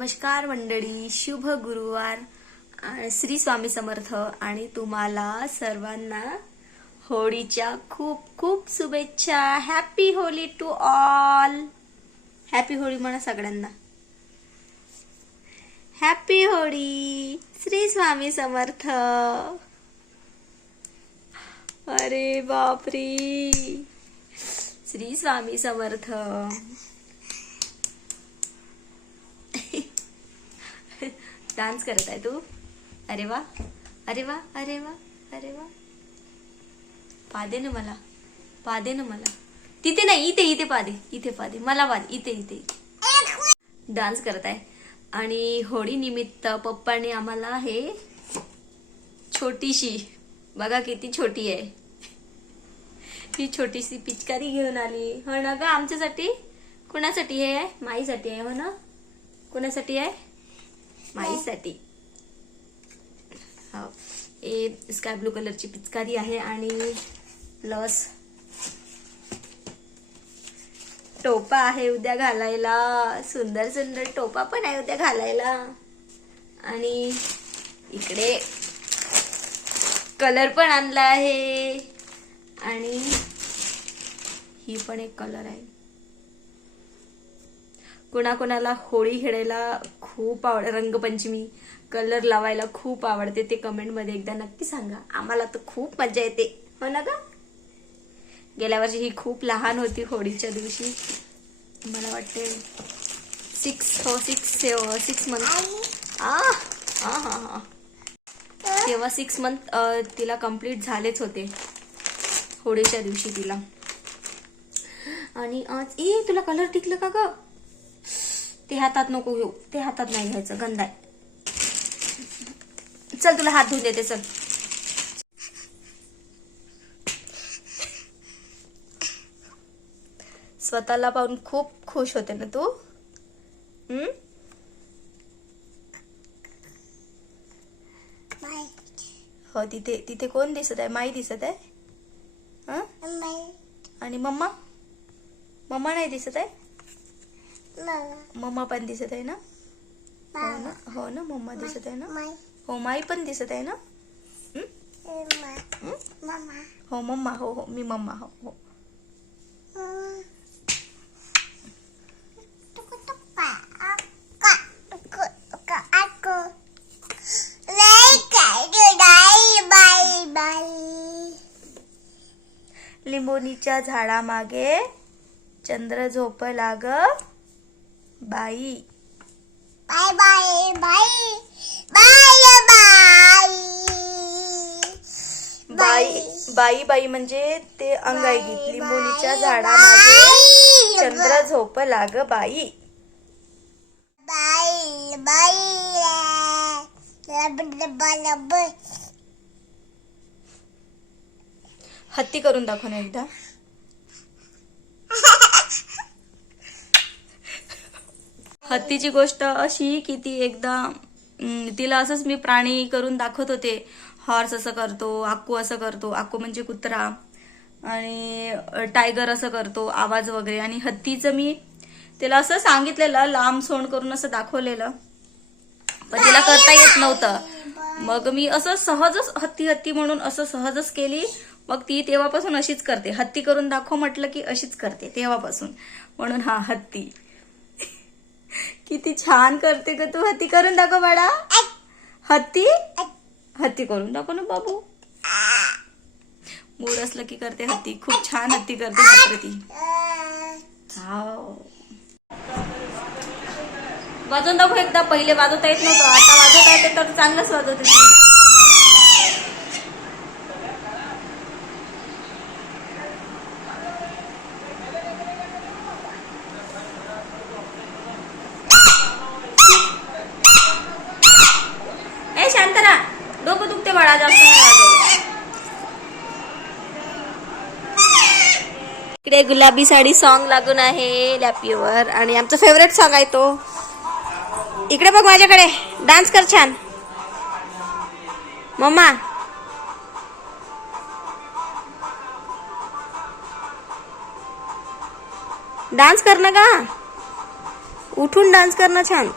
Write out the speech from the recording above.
नमस्कार मंडळी शुभ गुरुवार. श्री स्वामी समर्थ आणि तुम्हाला सर्वांना होळीच्या खूप खूप शुभेच्छा. Happy Holi to all happy Holi म्हणा सगळ्यांना. हॅपी होळी श्री स्वामी समर्थ. अरे बापरे. श्री स्वामी समर्थ. डान्स करत आहे तू. अरे वा अरे वा अरे वा अरे वा. पादे ना मला पादे ना मला. तिथे नाही इथे इथे पादे इथे पादे. मला पादे इथे इथे. डान्स करत आहे. आणि होळी निमित्त पप्पाने आम्हाला हे छोटीशी बघा किती छोटी आहे. ही छोटीशी पिचकारी घेऊन आली. हो ना ग आमच्यासाठी? कुणासाठी हे? आहे माईसाठी आहे हो ना? कुणासाठी आहे? माईसाठी. हो. हे स्काय ब्लू कलरची पिचकारी आहे आणि प्लस टोपा आहे उद्या घालायला. सुंदर सुंदर टोपा पण आहे उद्या घालायला. आणि इकडे कलर पण आणला आहे. आणि ही पण एक कलर आहे. कुणाकुणाला होळी खेळायला खूप आवड रंगपंचमी कलर लावायला खूप आवडते ते कमेंटमध्ये एकदा नक्की सांगा. आम्हाला तर खूप मजा येते. हो ना का गेल्या वर्षी ही खूप लहान होती होळीच्या दिवशी. मला वाटते सिक्स हो सिक्स सिक्स मंथ आ तेव्हा सिक्स मंथ तिला कंप्लीट झालेच होते. होळीच्या दिवशी तिला. आणि आज ए तुला कलर टिकलं का ग? ते हातात नको घेऊ. ते हातात नाही घ्यायचं. गंदा आहे. चल तुला हात धुवून देते. चल. स्वतःला पाहून खूप खुश होते ना तू? हम्म? हो तिथे तिथे कोण दिसत आहे? माई दिसत आहे? हं? आणि मम्मा? मम्मा नाही दिसत आहे? मम्मा पण दिसत आहे ना? हो ना? हो ना? मम्मा दिसत आहे ना? हो माई पण दिसत आहे ना? हं? मम्मा. हो हो मी मम्मा हो हो. लिंबोनीच्या झाडामागे चंद्र झोप लाग बाई. Bye bye bye bye bye. बाई बाई बाई म्हणजे ते अंगाई गीत लिंबोनीच्या झाडामागे. चंद्र झोप लाग बाई. lab. हत्ती करून दाखव ना एकदा. हत्तीची गोष्ट अशी की ती एकदा तिला असंच मी प्राणी करून दाखवत होते. हॉर्स असं करतो आक्कू असं करतो. आक्कू म्हणजे कुत्रा. आणि टायगर असं करतो आवाज वगैरे. आणि हत्तीचं मी तिला असं सांगितलेलं लांब सोंड करून असं दाखवलेलं. पण तिला करता येत नव्हतं. मग मी असं सहजच हत्ती हत्ती म्हणून असं सहजच केली. मग ती तेव्हापासून अशीच करते. हत्ती करून दाखव म्हटलं की अशीच करते तेव्हापासून. म्हणून हा हत्ती. किती छान करते ग तू. हत्ती करून दाखव बाळा. हत्ती? हत्ती करून दाखव ना बाबू. मूड असलं की करते हत्ती. खूप छान हत्ती करते मात्र ती वाजवून दाखव एकदा. पहिले वाजवता येत नव्हतं. आता वाजवता येते तर चांगलंच वाजवते ती. ए शांतरा डोकं जास्त नाही इकडे गुलाबी साडी सॉन्ग लागून आहे लॅपीवर. आणि आमचा फेवरेट सॉन्ग आहे तो. इकडे बघ माझ्याकडे. डान्स कर छान. मम्मा. डान्स कर ना का उठून डान्स कर ना छान